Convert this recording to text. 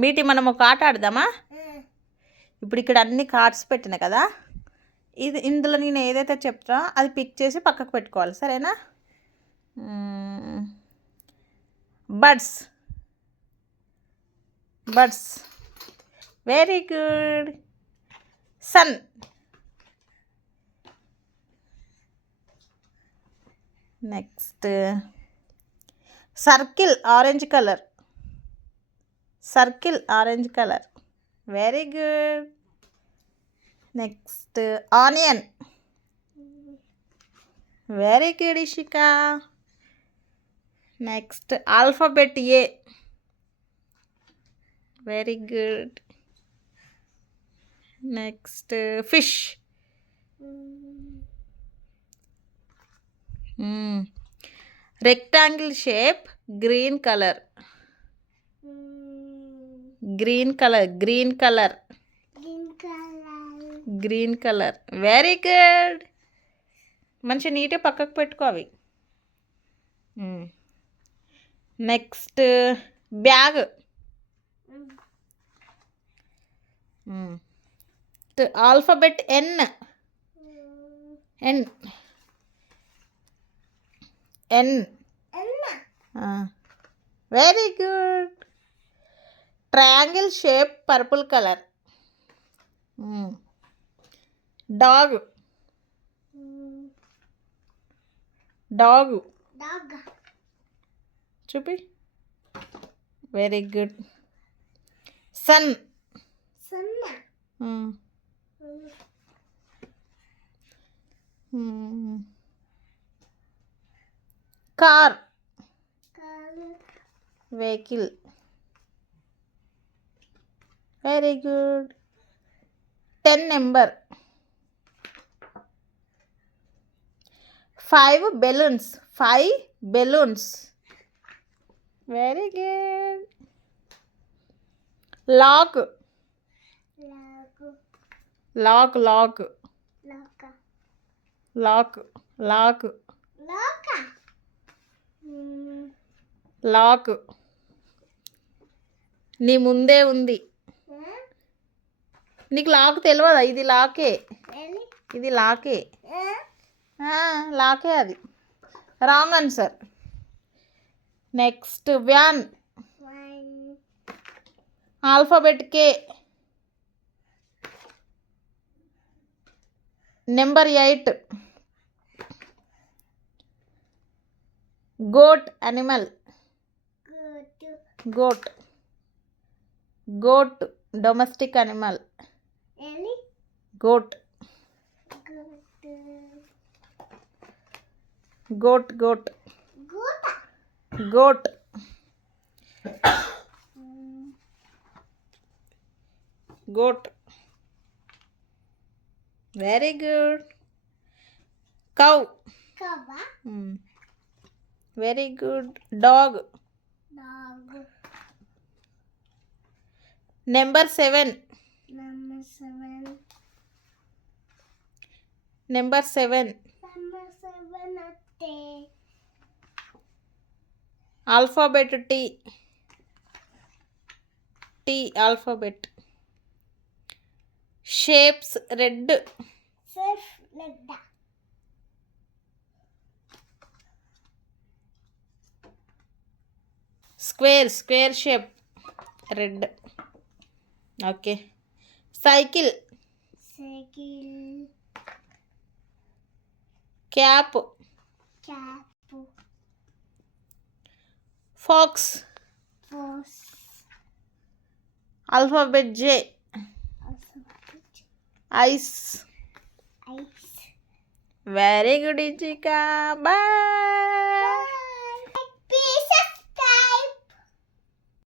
మీటి మనం ఒక ఆట ఆడదామా? ఇప్పుడు ఇక్కడ అన్ని కార్డ్స్ పెట్టిన కదా? ఇది ఇందులో నేను ఏదైతే చెప్తా అది పిక్ చేసి పక్కకు పెట్టుకోవాలి సరేనా? Buds buds very good. Sun. Next. Circle orange colour. circle orange color. Very good. Next onion. Very good ishika. Next alphabet a. Very good. Next fish. Mm. rectangle shape green color. Green colour green colour green colour very good మంచి నీట్గా పక్కకు పెట్టుకో అవి. Next bag alphabet N N N very good triangle shape purple colour. Dog. Dog. చూపి. Very good. Sun. Car. Vehicle. Very good. Ten number. Five balloons. Five balloons. Very good. Lock. Lock lock. Lock lock. Lock. నీ ముందే ఉంది. నీకు lock తెలియదా ఇది లాకే. ఇది లాకే. లాకే అది. Wrong answer. Next van. Alphabet K. Number eight. Goat animal. Goat. Goat domestic animal. goat. Goat goat. Goat. Goat. Very good. Cow. Cow. very good. Dog. Dog number 7 number 7 number seven Number seven అత్తే alphabet T T alphabet shapes red self లెడ్డ square square shape red okay cycle cycle cap. Cap fox. Fox. Alphabet j. Ice. Ice. Very good ichika. Bye.